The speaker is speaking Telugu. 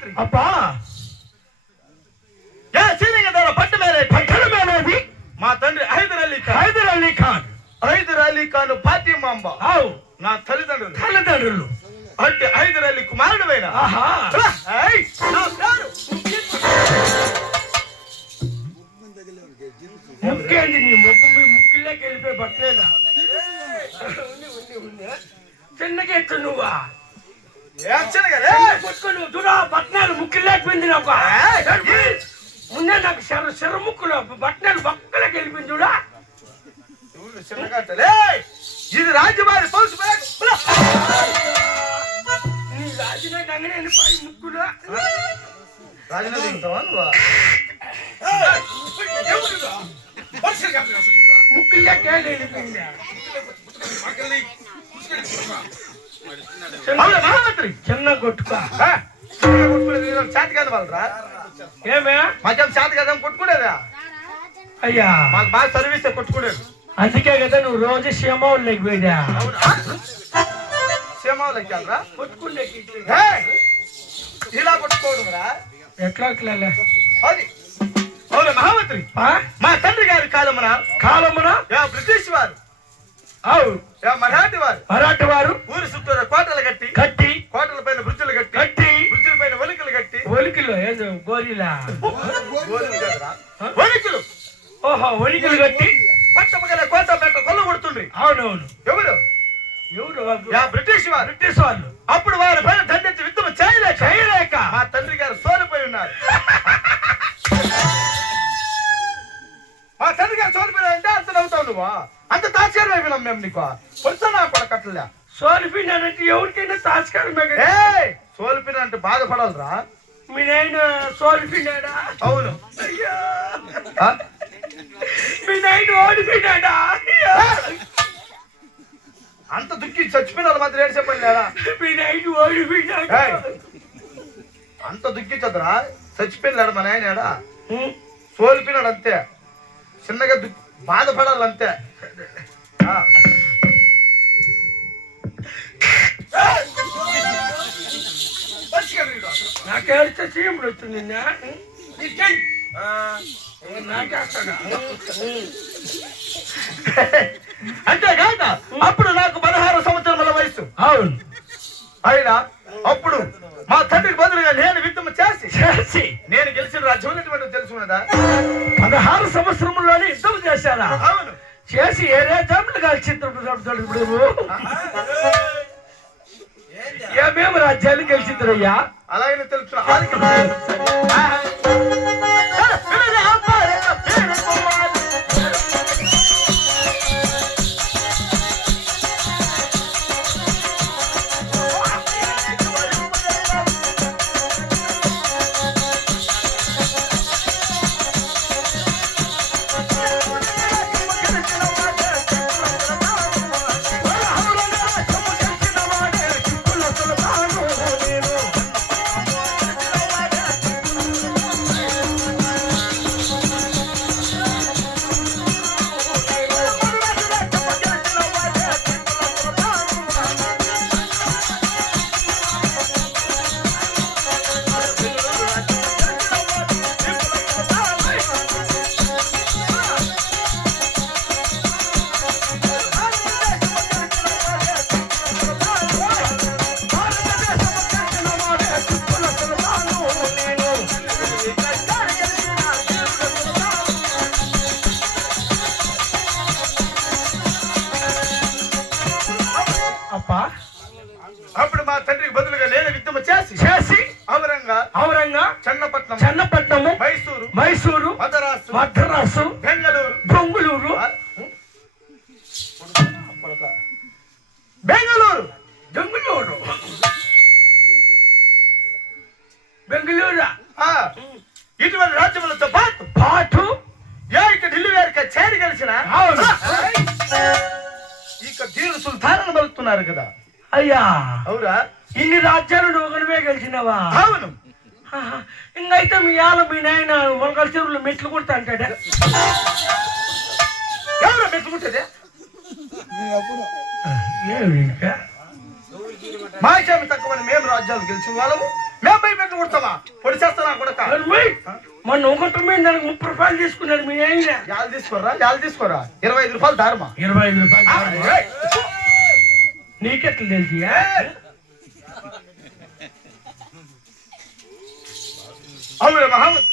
మహామంత్రి అబ్బా పట్టణ మేనేది మా తండ్రి హైదర్ అలీ ఖాన్ ఫాతిమాంబ నా తల్లిదండ్రులు అంటే హైదర్ అలీ కుమారుడు ముక్కేంది నీ ముక్కులోకి వెళ్ళిపోయి పట్టలేదా చిన్నగా ఎత్తు నువ్వా కొట్టుకుని చూడా బట్నాలు ముక్కులోకి పోయింది నాకు ముందే నాకు శర ముక్కులో బట్నాలు బక్కలోకి వెళ్ళిపోయింది చూడా ఇది రాజ్యవారి రాజునే కంగనే పై ముక్కులో ముక్కులోకి వెళ్ళిపోయింది చిన్న కొట్టుకో చేతి కదా వాళ్ళరా ఏమే మాకేం చేతి కదా కొట్టుకునేదా అయ్యా మాకు బాగా సర్వీస్ కొట్టుకునేది అందుకే కదా నువ్వు రోజు క్షేమవులకి పోయినా క్షేమవులకి కొట్టుకుంటే ఇలా కొట్టుకోవడం ఎట్లా అవును మహామంత్రి మా తండ్రి గారి కాలమున బ్రిటిష్ వారు మరాఠీ వారు ఊరి చుట్టూ కోటలు కట్టి కోటల పైన బ్రిడ్జులు కట్టి బ్రిడ్జుల పైన ఒలికలు కట్టి ఒలికలు ఏదో గోరీలా ఒలికలు ఒలికలు కట్టి పట్టపగల కోట పెట్ట కొల్ల కొడుతుండ్రి. అవునవును ఎవరు బ్రిటిష్ వాళ్ళు అప్పుడు వారి పైన దండెత్తి యుద్ధం చేయలేక మా తండ్రి గారు సోలిపోయి ఉన్నారు. మా తండ్రి గారు సోలిపోయినారంటే అంత నవ్వుతావు నువ్వు అంత తాత్కారం అయిపోయినాం మేము నీకు కొంచెం నా పడకట్లే సోలిపోయినానంటే ఎవరికైనా తాత్కారమే సోలిపోయినా అంటే బాధపడాలరా మీ నాయన సోలిపోయినాడా అవును అయ్యా మీ నాయన ఓడిపోయినాడా అంత దుఃఖి చచ్చిపోయిన మాత్రం ఏడు చెప్పండి లేడా మీ నాయన ఓడిపోయినాడా అంత దుఃఖించదురా చచ్చిపోయినాడు మా నాయన ఏడా సోలిపోయినాడు అంతే చిన్నగా బాధపడాలంతే నాకేస్తే చీముడు వచ్చింది నాకేస్తాడా అంతేకాక అప్పుడు నాకు 16 సంవత్సరముల వయసు. అవును అయినా అప్పుడు మా తండ్రికి బదులుగా నేను యుద్ధం చేసి నేను గెలిచిన రాజ్యం తెలుసుకున్నదా 16 సంవత్సరంలోనే యుద్ధం చేశారా? అవును చేసి ఏ రాజ్యాలు గెలిచింది ఏమేమి రాజ్యాలు గెలిచిందరయ్యా? అలాగే తెలుసు అప్పుడు మా తండ్రికి బదులుగా నేను యుద్ధం చేసి ఔరంగా చెన్నపట్నము మైసూరు మద్రాసు బెంగళూరు ఇటువంటి రాజ్యములతో పాటు ఢిల్లీ వారికి చేరి కలిసిన ఇక దీని సుల్తానని బలుతున్నారు కదా. అయ్యా అవురా ఇన్ని రాజ్యాలు నువ్వు గెలిచినావా? అవును. ఇంకైతే మీ నాయన మొలకల చెరువులు మెట్లు కుడతా అంటాడా? ఎవరు మెట్లు కుట్టేదే? మాకేమి తక్కువని మేము రాజ్యాలు గెలిచిన వాళ్ళము మేము భయపెట్టి కొడతామా పొడి చేస్తానా కొడక మొన్న ఒకటి మీద నాకు 30 రూపాయలు తీసుకున్నాడు మీ ఆయన. యాలు తీసుకోరా 25 రూపాయలు దారమా 25 రూపాయలు నీకెట్లా తెలిసి అవును మహమ్మద్